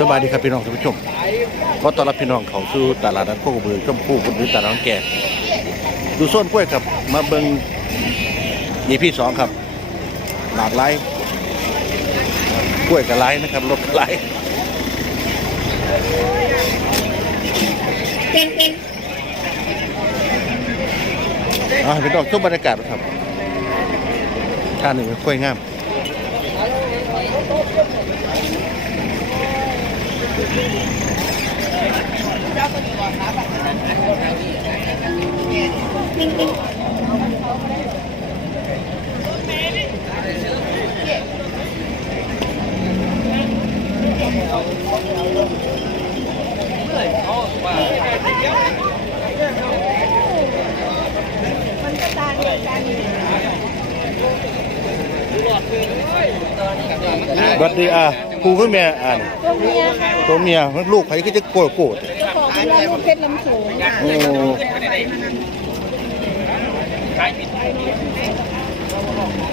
สบายดีครับพี่น้องท่านผู้ชมขอต้อนรับพี่น้องเขาสู่ตลาดนัดโคกระเบือชมพู่คุณหรือตลาดน้องแก่ดูส้นกล้วยครับ มาเบิงอีพี่สองครับ หลากหลายกล้วยกับไลายนะครับรถกับไลายอ่าพี่น้องชมบรรยากาศครับท่าหนึ่งกล้วยงาม มันก็ตาเดียวกัน สดีอะครูขึ้นแม่อ่านตัวเมียค่ะตัวเมียลูกใครก็จะโกรธโกรธเจ้าของเป็นว่าลูกเพชรลำโขงค่ะโอ้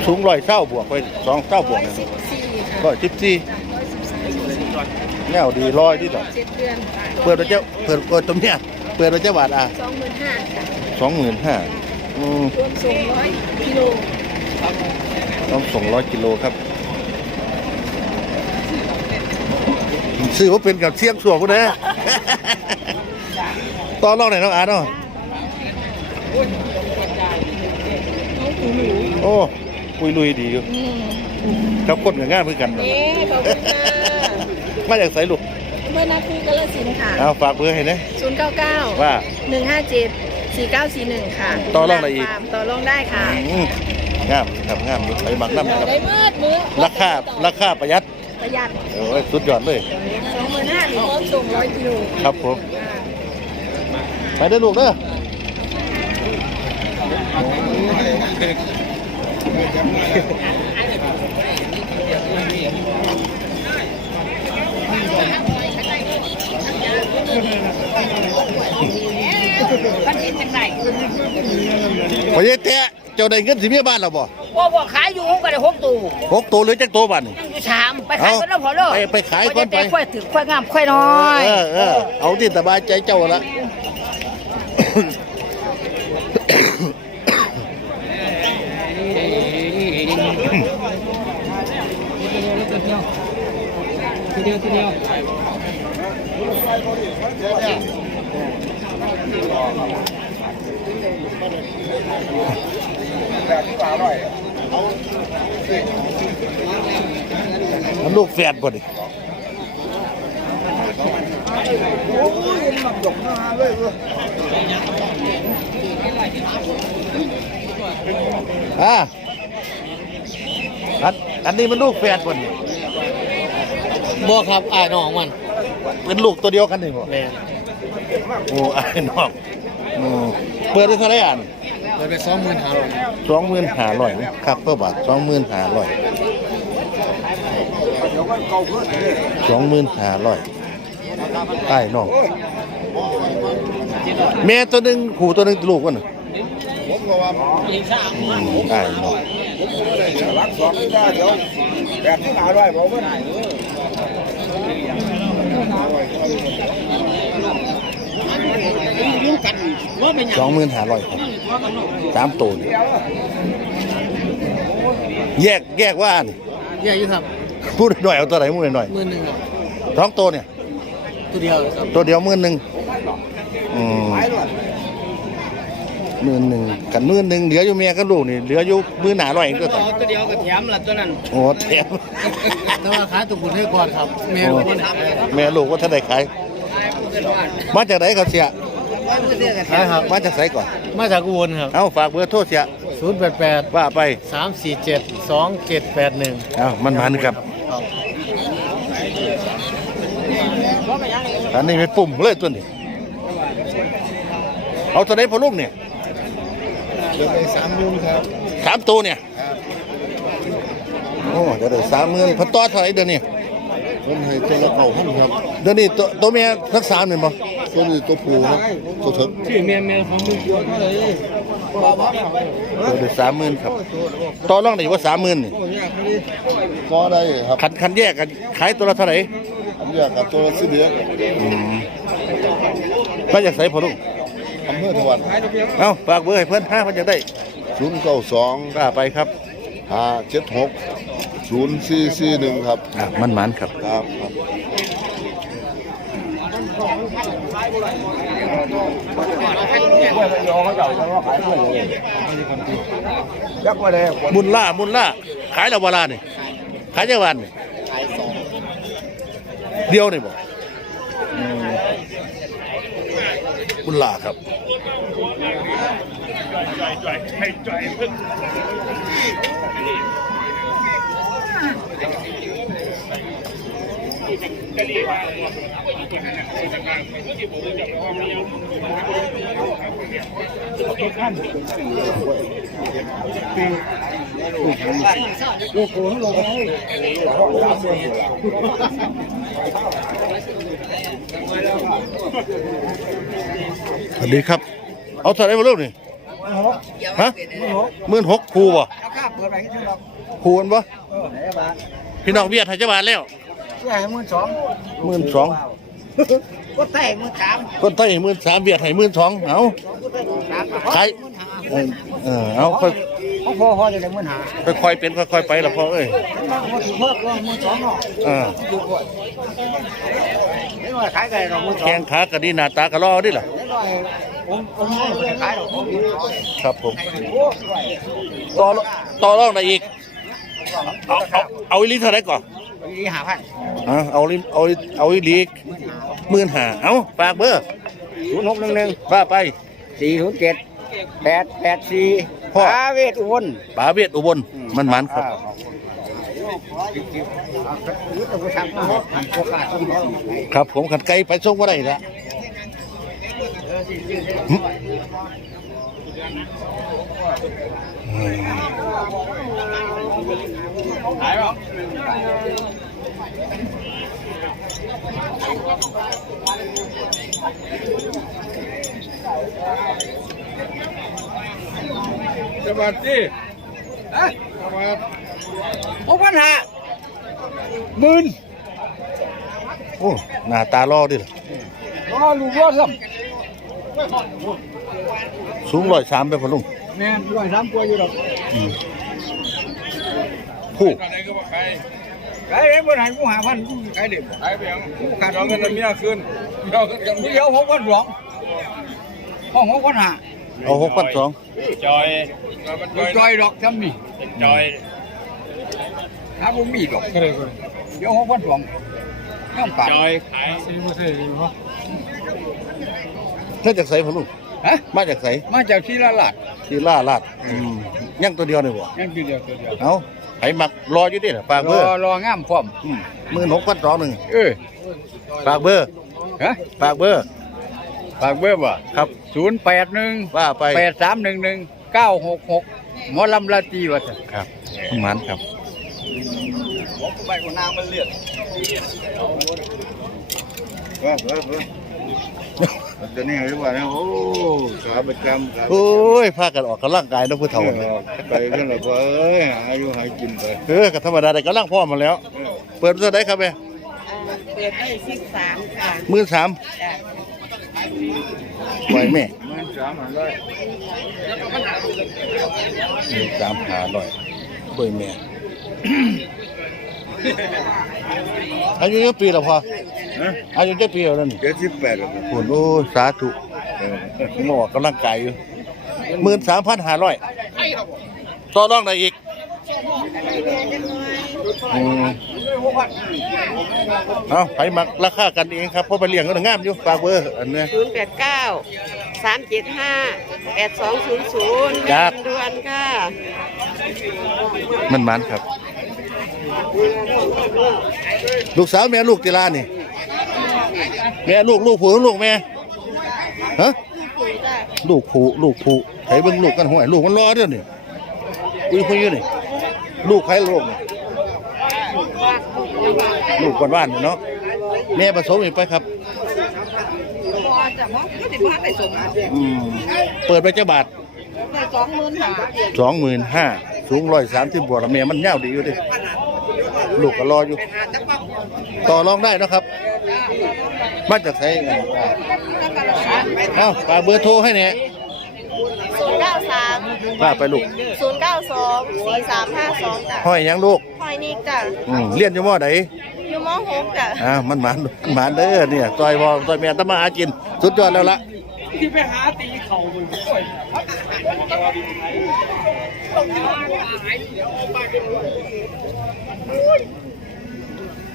สูงร้อยเท่าบวกไปสองเท่าบวกสิบสี่ค่ะร้อยสิบสี่ร้อยสิบสี่แนวดีร้อยที่ดอกเจ็ดเดือนเปิดไปเจ้าเปิดเปิดตัวเมียเปิดไปเจ้าบาทอะสองหมื่นห้าค่ะสองหมื่นห้าอืมรวมส่งร้อยกิโล ต้องส่งร้อยกิโลครับซื้อว่าเป็นกับเชียงสัวพุ่นนะต่อรองไหนอยน้องอาร์ตเนาะโอ้ปุยลุยดีอยู่อืมครับคนกับงานเพื่อกันเอ๊ะขอบคุณค่ะมาจากไสลูกเมื่อนาทีกาลสินธุ์ค่ะเอาฝากเบอร์ให้นะศูนย์เก้าเก้าว่าหนึ่งห้าเจ็ดสี่เก้าสี่หนึ่งค่ะ ต่อรองอะไรอีกฟาร์มต่อรองได้ค่ะอืม งามครับงามอยู่ไปบักน้ำครับได้เมื่อมื้อราคาราคาประหยัดประหยัดโอ้ยสุดยอดเลยสองหมื่นห้าหรือพร้อมส่งร้อยกิโลครับผมค่ะไปได้อลูกเด้อพอเยเตะเจ้าได้เงินสิเมียบ้านเราบ่บ่บ่ขายอยู่ผมก็ได้หกตู้หกตัวหรือจักตัวบ้านนี่ยังอยู่สามไปขายก็แล้วพอเลยไปไปขายก่อนไปแต่ค่อยถึงค่อยงามค่อยน้อยเออเออเอาที่สบายใจเจ้าละทีเดียวทีเดียว มันลูกแฝดบ่ดิอ่าอันอันนี้มันลูกแฝดบ่ดิบ่ครับอ้ายน้องมันเป็นลูกตัวเดียวกันนี่บ่แม่นโอ้ไอ้น้องอืมเปิดได้เท่าไหร่อะเปิดไป25,000สองหมื่นห้าร้อยครับเพื่อบาทสองหมื่นห้าร้อยสองหมื่นห้าร้อยไอ้น้องแม่ตัวหนึ่งขู่ตัวหนึ่งลูกกันน่ะอืมไอ้น้องรักสองไม่ได้เดี๋ยวแบบที่หาได้บอกว่าสองหมื่นห้าร้อยครับ สามตัวนี่แยกแยกว่านี่ใหญ่อยู่ครับพูดหน่อยเอาตัวไหนพูดหน่อยมื้อนึงครับท้องตัวเนี่ย ตัวเดียวครับตัวเดียวหมื่นหนึ่งอืมหมื่นหนึ่งกันหมื่นหนึ่งเหลืออยู่เมียกับลูกนี่เหลืออยู่มือหนาร้อยเองก็ต่อตัวเดียวก็แถมละตัวนั้นโอ้แถมแต่ว่าขายตัวคุณให้ก่อนครับแม่ลูกคนไหนแม่ลูกว่าท่านใดขายมาจากไหนเขาเสีย ขายครับมาจากไสก่อน มาจากอุบลครับเอาฝากเบอร์โทรเสีย088ว่าไป347 2781เอามันมันครับอันนี้เป็นปุ่มเลยตัวนี้ เอาตัวไหนพอลูกเนี่ยเดี๋ยวไปสามยุงครับสามตัวเนี่ยโอ้เดี๋ยวเดี๋ยวสามหมื่นพันต่อเท่าไหร่เดือนนี้ ผมให้ตัวละเก่าพันครับเดือนนี้ตัวตัวเมียสักสามหนึ่งบ่ตัวนี้ตัวผู้ครับตัวเถิดชื่อเมียเมียของมึงเท่าไหร่ตัวเดือนสามหมื่นครับต่อรองได้ว่าสามหมื่นนี่ก็ได้ครับคันคันแยกกันขายตัวละเท่าไหร่อันเรียกกับตัวสิเดือนอืมมาจากไสพ่อลุงอำเภอทวันเอ้าฝากเบอร์ให้เพิ่นห้าเพิ่นจะได้ศูนย์เก้าสองกล้าไปครับห้าเจ็ดหก ศูนย์สี่สี่หนึ่งครับ อะมันมันครับ ครับครับยักษ์มาเลยมุนล่ามุนล่าขายแล้วเวลานี่ขายจังหวันนี่เดียวนี่บ่อืมมุนล่าครับสวัสดีครับเอาเท่า ลูกโขลงเลยสวัสดีครับ เอาสัตว์ได้มาเริ่มนี่ฮะเมื่นหกครูป่ะครูนป่ะพี่น้องเวียดหายจะบาลแล้ว ใช่หมื่นสองหมื่นสองก็แตกหมื่นสามคนไทยหมื่นสามเวียดให้หมื่นสองเอาขายเออเออเอาค่อยเขาพอพอจะได้หมื่นห้าค่อยๆเป็นค่อยๆไปละพ่อเอ้ยพอถือเพิ่มก็หมื่นสองเนาะเอ่าถูกกว่าไม่ว่าขายไก่เราหมื่นสองแข้งขากระดีหน้าตากระรอดิล่ะไม่ว่าผมผมไม่ได้ขายหรอกผมหมื่นสองครับผมโอ้ต่อต่อรองได้อีก เอาเอาเอาอีหลีเท่าไหรก่อนย ดีห้าพันอะเอาอีเอาอีเอาอีหลีหมื่นห้าเอาฝากเบอร์ศูนย์หกหนึ่งหนึ่งว่าไปสี่ศูนย์เจ็ดแปดแปดสี่พ่อพาเวทอุบลป๋าเวียดอุบลมันมันครับครับผมขันไกลไปส่งว่าได้ละหึอื มสวัสดีหกพันห้าหมื่นโอ้ หน้าตารอดิล่ะรอลูกรอซ้สูงร้อยสามไปพอลุงำแม่นร้อยสามกว่าอยู่ดอกอืมผู้ ขายได้บ่ได้กูหาพันกูขายได้บ่ไอ้เบียงขาดเอาเงินเมียคืนเอาเงินกันกูเดียวหกพันสองห้องหกพันห้าเอาหกพันสองจอยบ่จอยดอกจำนี่จอยหาบ่มีดอกเดี๋ยวหกพันสองน้ำปาดจอยขายซื้อมาซื้อมาจากไสพอลุงฮะมาจากไสมาจากที่ละลาดที่ลาลาดอืมยังตัวเดียวนี่บ่นั่นคือเดียวตัวเดียวเอา ไผมักรออยู่ดิล่ะฝากรเบออร์รองามพร้อมหมื่นหกพันสองหนึ่งเออฝากเบอร์ฮะฝากเบอร์ฝากเบอร์บ่ครับศูนย์แปดหนึ่งว่าไปแปดสามหนึ่งหนึ่งเก้าหกหกหมอลำลาตีว่าซั่นครับคุณหมันครับใบของนางมันเลือ ดว่าว่าว่าตัวนี้รู้ว่านะโอ้ขาประจำครับโอ้ยพากันออกกำลังกายเนาะผู้เฒ่าเนี่ยไปกันแล้วก็เอ้ยหาอยู่หากินไปเออก็ธรรมดาได้กำลังพร้อมมาแล้ว เปิดเท่าไดครับแม่เปิดได้สิบสามค่ะหมื่นสามไหวแม่มันสามหาร้อยหมื่นสามหาร้อยเปิดแม่ อายุเยอะปีแล้วพอนะอายุเยอะปีแล้วนี่เจ็ดสิบแปดแล้วครับโอ้โหสาธุเออผมออกกำลังกายอยู่หมื่นสามพันห้าร้อยต่อรองได้อีกอืมเอาไปมักราคากันเองครับเพราะไปเลี้ยงก็งามอยู่ฝากเบอร์อันเนี้ยศูนย์แปดเก้าสามเจ็ดห้าแปดสองศูนย์ศูนย์ครับดวนค่ะมันมันครับ ลูกสาวแม่ลูกติลานี่ แม่ลูกลูกผู้ลูกแม่ฮะลูกผู้ลูกผู้ไผเบิ่งลูกกันห่วยลูกมันรอเด้อนี่อุ้ยคุยอยู่นี่ลูกใครลูกนี่ลูกบ้านๆนี่เนาะแม่ผสมอีกไปครับพอจะมองก็ติดบ้านไปสมอืมเปิดไปเจ้าบาทไปสองหมื่นห้าสองหมื่นห้า สูงร้อยสามสิบบวกแล้วแม่มันยาวดีอยู่ดิ ลูกก็รออยู่ ต่อรองได้นะครับ มาจากไสกันเอ้าฝากเบอร์โทรให้เนี่ยศูนย์เก้าสามฝากไปลูกศูนย์เก้าสองสี่สามห้าสองจ้ะห้อยหยังลูกหอยนิกจ้ะอืมเรียนอยู่มอไหนอยู่มหกจ้ะอ่ามันหมานหมานเด้อเนี่ยซอยบอซอยแม่ตะมาหากิน สุดยอดแล้วละ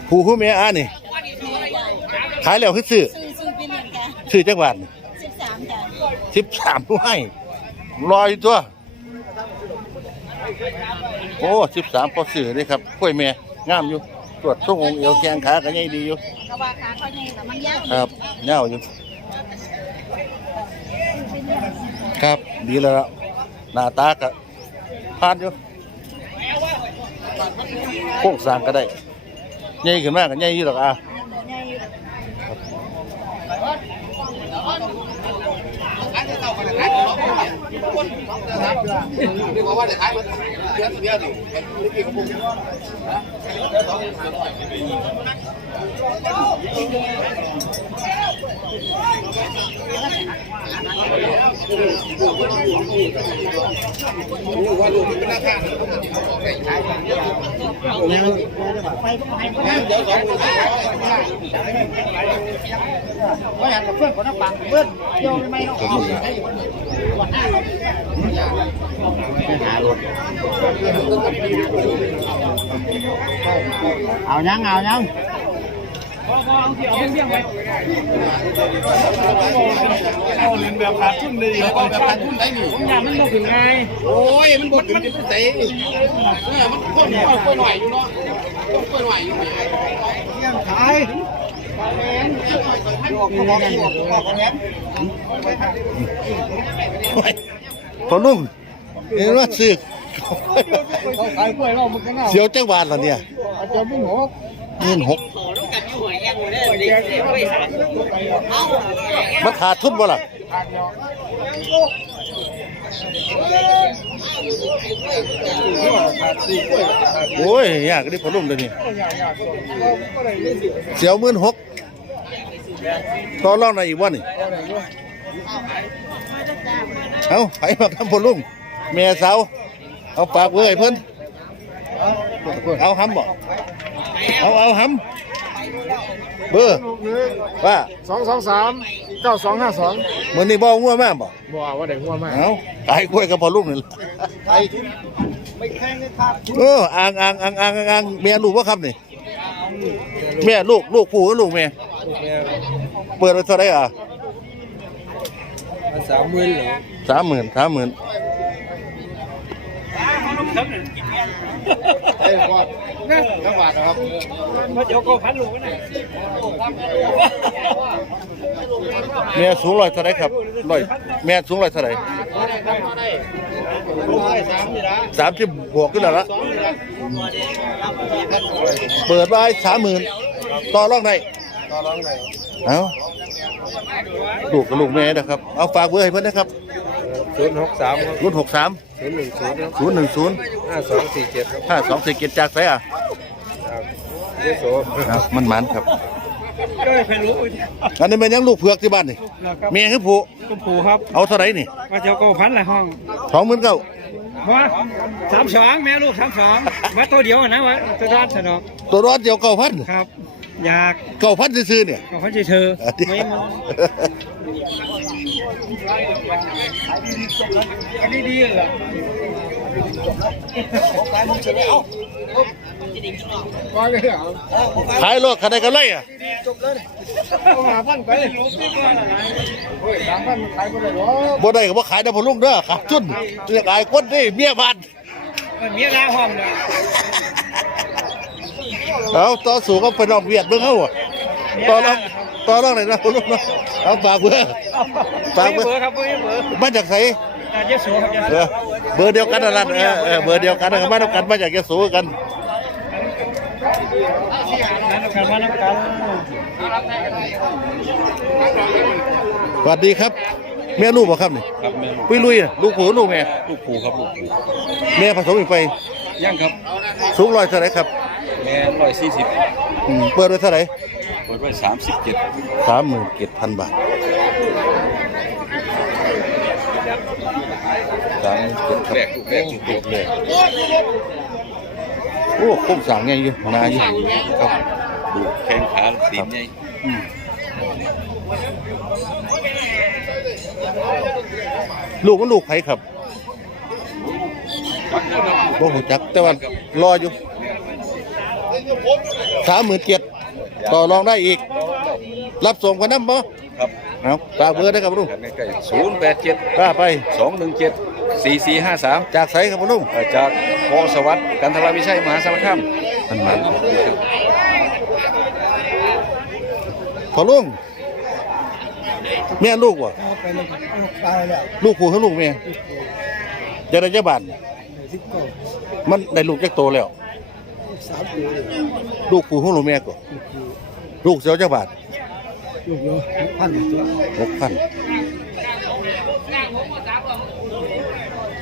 ผู้คู่แม่อ่านี่ขายแล้วคือซื้อซื้อซื้อเป็นหนึ่งจ้ะซื้อจังหวัดสิบสามจ้ะสิบสามให้รอยตัว โอ้สิบสามพอซื้อเลยครับกล้วยแม่งามอยู่ ตรวจทรงองค์เอวแกงขากันยังดีอยู่กระบะขาเขาใหญ่แต่มันยากครับเงาอยู่ครับ ดีแล้วล่ะหน้าตาก็ผ่านอยู่ โค้งสร้างก็ได้ใหญ่ขึ้นมากก็ใหญ่อยู่หรอกอะ ผมมึงอะ เอายังเอายัง เอาเรียนแบบขาดทุนเลยเอาแบบขาดทุนได้นี่ผมอยากมันบ่ถึงไง โอ้ย มันบ่ถึงจะใส่เออมันคนน้อยคนหน่อยอยู่เนาะคนหน่อยอยู่ยังขายโอ้ยพอนุ่มเห็นว่าซื้อขายกล้วยเรามันก็น่าเสียวจังหวัดละเนี่ยอาจจะไม่หกเงินหก มันขาดทุนบ่ล่ะโอ้ยยากก็ได้พอนุ่มเลยนี่เสียวหมื่นหกต่อรองในอีกวันนี่เอาไปมาทำพอลุงแม่สาวเอาปากเว้ยเพิ่อนเอาห้ำบ่เอาเอาห้ำ เบอร์ว่าสองสองสามเก้าสองห้าสองเหมือนนี่บ่งัวแม่บ่บ่ว่าได้หัวมากเอาตายกล้วยกับพอลุงนี่ไอ้โอ้อ่างอ่างอ่างอ่างอ่างแม่ลูกว่าครับนี่แม่ลูกลูกผู้หรือลูกแม่เปิดไว้เท่าไหร่อะสามหมื่นเหรอสามหมื่นสามหมื่น เอ้ยพ่อจังหวัดนะครับแม่สูงร้อยเท่าไรครับร้อยแม่สูงร้อยเท่าไรสามนี่ละสามสิบบวกขึ้นแล้วละเปิดไว้สามหมื่นต่อรองได้ต่อรองไหนเอาลูกกับลูกแม่นะครับ เอาฝากเบอร์ให้เพื่อนนะครับศูนย์หกสามรุ่นหกสามศูนย์หนึ่งศูนย์ศูนย์หนึ่งศูนย์ห้าสองสี่เจ็ดห้าสองสี่เจ็ดจากไสอะ เยโสเอามันหมันครับอันนี้เป็นยังลูกเผือกที่บ้านนี่เมียคือผู้ก็ผูครับเอาเท่าไหร่นี่มาเจ้าก็พันละห้องสองหมื่นเก้าว่าสามสองแม่ลูกสามสองมาตัวเดียวนะวะตัวด้านสนอกตัวร้อนเดียวเก้าพันครับ อยากเก้าพันซื้อๆเนี่ยเอาเขาจะเธอไม่มาอันนี้ดีเหรอ ว่าเลยเหรอขายรถคันใดกันเลยอะเอาหาพันไปโอ้ยสามพันขายไม่ได้หรอบ่ได้ก็บ่ขายนะพ่อลุงเด้อขาดทุนเรียกอายคนนี่เมียบ้านมันมีราห้องเลยเอาต่อสู้กับพี่น้องเวียดเบิ่งเฮาอะต่อรองต่อรองไหนนะพ่อลุงเนาะเอาฝากเบอร์ฝากเบอร์เบอร์ครับเบอร์เบอร์มาจากไสเยอะสูงครับเยอะเออเบอร์เดียวกันนั่นล่ะเออเออเบอร์เดียวกันนะครับมานํกันมาจากยโสกัน นั่นกันมาน้ำกันสวัสดีครับ แม่ลูกบ่ครับนี่ครับแม่ปุ้ยลุยอะลูกผัวลูกแม่ลูกผูครับลูกผูแม่ผสมอีกไป ย่างครับสูงร้อยเท่าไหร่ครับแม่ร้อยสี่สิบอืมเปิดไว้เท่าไหร่เปิดไว้สามสิบเจ็ดสามหมื่นเจ็ดพันบาท สามเจ็ดแรกลูกแรกลูกเด็กเลยโอ้คุ้มสั่งไงอยู่นาอยู่ครับดูแข้งขาตีนใหญ่อืมลูกมันลูกไผครับบ่หูจักแต่ว่ารออยู่สามหมื่นเจ็ดต่อรองได้อีก รับส่งกันน้ำบ่ ครับเอาฝากเบอร์ได้ครับลุงกันใกล้ศูนย์แปดเจ็ดกล้าไปสองหนึ่งเจ็ดสี่สี่ห้าสามจากไสครับลุงจากพอสวัสดิ์กันทรวิชัยมหาสารคามมันมาพอลุงแม่ลูกวะไปเลยตายแล้วลูกผู้เขาลูกแม่จะได้เจ้าบ้านสิบเก้ามันได้ลูกจักโตแล้วสามปีลูกผู้เขาลูกแม่ก็ลูกเสียวเจ้าบ้าน ลูกเยอะพันตัวหกพัน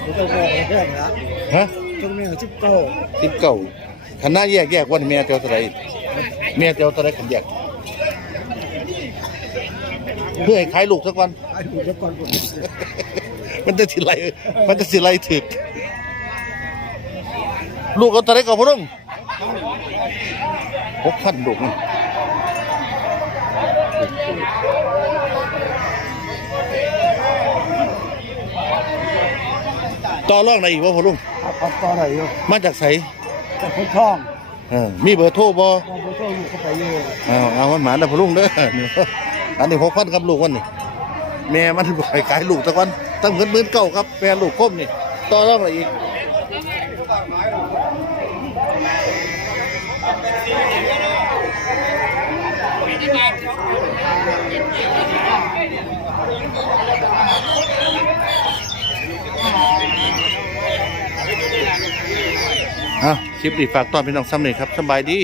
ไม่ต้องบอกแค่ละฮะต้องมีสิบเก้าสิบเก้าคณะแยกแยกวันแม่เจ้าเท่าไรแม่เจ้าเท่าไรขันแยกเพื่อให้ขายลูกสักวันอายุจะก่อนผมมันจะสิไรมันจะสิไรถึกลูกเอาตัวไหนก่อนพ่อลุงหกพันลูก ต่อรองไหนอีกวะพ่อลุงเอาต่อไหนอยู่มาจากไสแต่คนท้องเออมีเบอร์โทรบ่มองไปท้องอยู่ก็ไปเยอะเอาเอามันหมาแล้วพ่อลุงเด้อนี่อันนี้หกพันครับลูกวันนี่แม่มันบ่ให้ขายลูกสักวันตั้งเงินหมื่นเก้าครับแม่ลูกคมนี่ต่อรองอะไรอีก ลิปนี้ฝากตอนพี่น้องซ้ำหนึ่งครับสบายดี